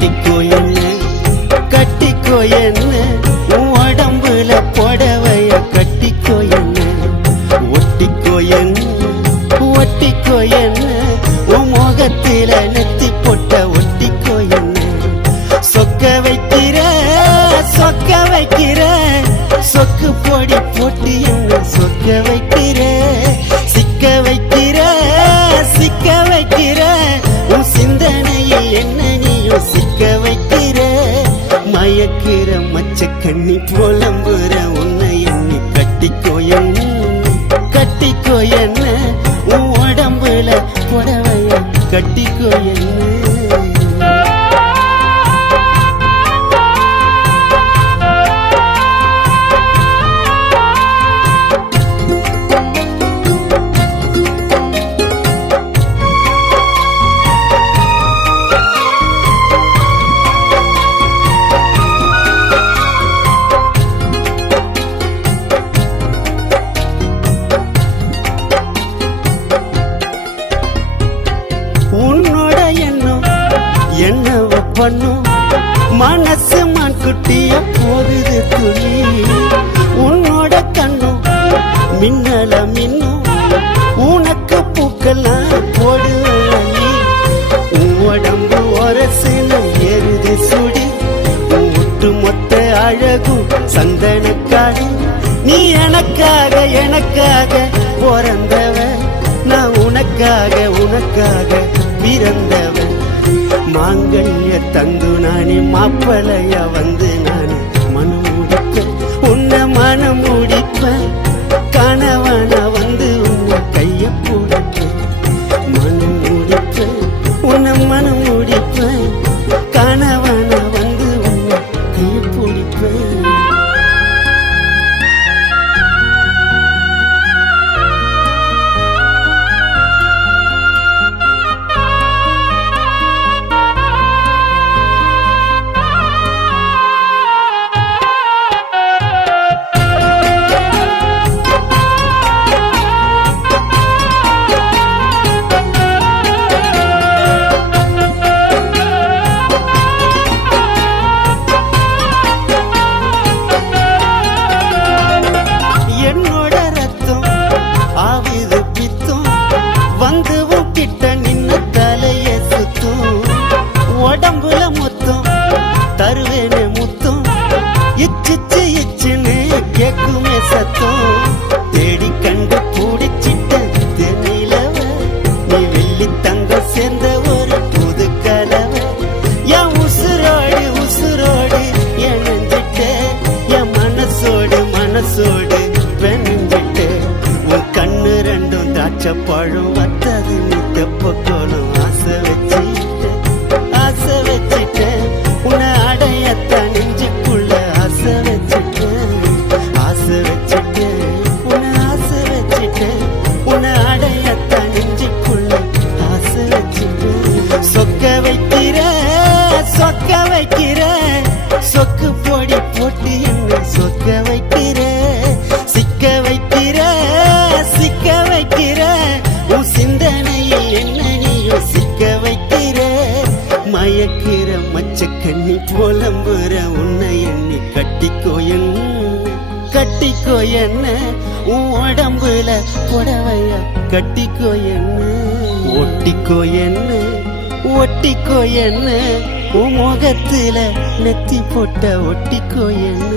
ஒட்டிக்கோ என்ன கட்டிக்கோ என்ன உன் உடம்புல புடவைய கட்டிக்கோ என்ன ஒட்டிக்கோ என்ன ஒட்டிக்கோ என்ன உன் முகத்தில நெத்தி பொட்ட ஒட்டிக்கோ என்ன சொக்க வைக்கிற சொக்கு பொடி போட்டு என்ன சொக்க வைக்கிற சிக்க வைக்கிற உன் சிந்தனையில் என்ன நீயும் சிக்க வைக்கிற மயக்கிற மச்ச கண்ணி புலம்புற உன்னை எண்ணி கட்டிக்கோ என்ன உன் உடம்புல புடவைய கட்டிக்கோ என்ன என்னவ பண்ணும் மனசு மான்குட்டிய போகுது துளி உன்னோட கண்ணும் மின்னல மின்னும் உனக்கு பூக்கெல்லாம் போடுவி உடம்பு ஒரசுன ஏறுது சுடி ஒட்டு மொத்த அழகும் சந்தனக்காடு நீ எனக்காக பிறந்தவ நான் உனக்காக பிறந்தவன் மாங்கல்ய தந்து நானே மாப்பளையா வந்து நானே மனம் முடிப்பேன் உன்னை மனம் முடிப்பேன் கணவனா வந்து உன்னை கைய போடுப்பேன் மனம் முடிப்பேன் உன்னை மனம் முடிப்பேன் கணவனா வந்து உன்னை கைய பிடிப்பேன் உடம்புல மொத்தம் தருவேனே முத்தம் இச்சுன்னு கேக்குமே சத்தம் தேடி கண்டு பூடிச்சிட்ட தென்னிலவ நீ வெள்ளி தங்க சேர்ந்த ஒரு புது கலவை என் உசுரோடு இணைஞ்சிட்ட என் மனசோடு பெண்ணிட்ட உன் கண்ணு ரெண்டும் திராட்சை பழம் வத்தது நீ தெப்பக்கோளும் ஆசை வச்சிட்டேன் உன்னை அடையத்தான் நெஞ்சுக்குள்ள ஆசை வச்சிட்டேன் உன்னை அடையத்தான் நெஞ்சுக்குள்ள ஆசை வச்சிட்டேன் சொக்க வைக்கிற சொக்கு பொடி போட்டு என்ன சொக்க வைக்கிற சிக்க வைக்கிற உன் சிந்தனையில் என்ன நீயும் சிக்க வைக்கிற மயக்கிற மச்ச கண்ணி புலம்புற உன்னை எண்ணி கட்டிக்கோ என்ன உன் உடம்புல புடவைய கட்டிக்கோ என்ன ஒட்டிக்கோ என்ன உன் முகத்துல நெத்தி போட்ட ஒட்டிக்கோ என்ன